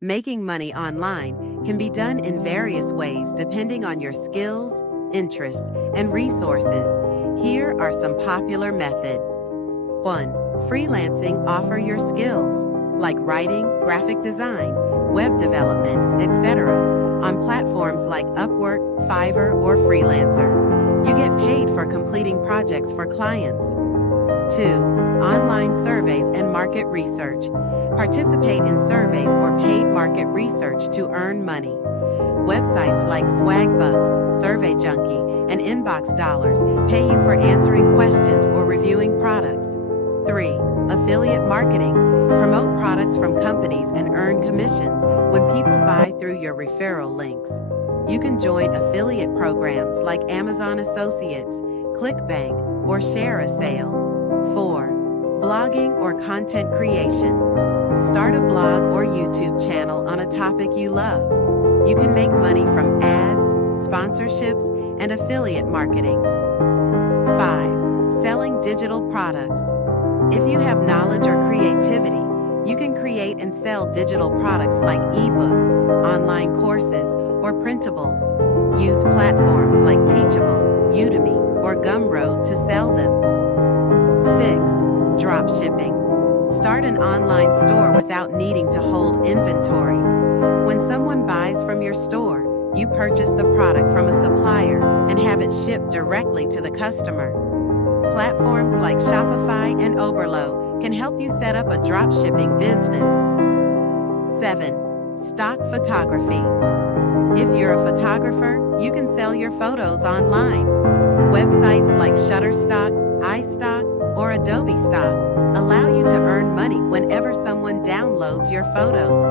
Making money online can be done in various ways depending on your skills, interests, and resources. Here are some popular methods. 1. Freelancing. Offer your skills, like writing, graphic design, web development, etc., on platforms like Upwork, Fiverr, or Freelancer. You get paid for completing projects for clients. 2. Online surveys and market research. Participate in surveys or paid market research to earn money. Websites like Swagbucks, Survey Junkie, and Inbox Dollars pay you for answering questions or reviewing products. 3. Affiliate marketing. Promote products from companies and earn commissions when people buy through your referral links. You can join affiliate programs like Amazon Associates, ClickBank, or Share a Sale. 4. Blogging or content creation. Start a blog or YouTube channel on a topic you love. You can make money from ads, sponsorships, and affiliate marketing. 5. Selling digital products. If you have knowledge or creativity, you can create and sell digital products like ebooks, online courses, or printables. Use platforms like Teachable, Udemy, or Gumroad to sell them. 6. Drop shipping. Start an online store without needing to hold inventory. When someone buys from your store, you purchase the product from a supplier and have it shipped directly to the customer. Platforms like Shopify and Oberlo can help you set up a dropshipping business. 7. Stock photography. If you're a photographer, you can sell your photos online. Websites like Shutterstock, iStock, or Adobe Stock allow you to earn money whenever someone downloads your photos.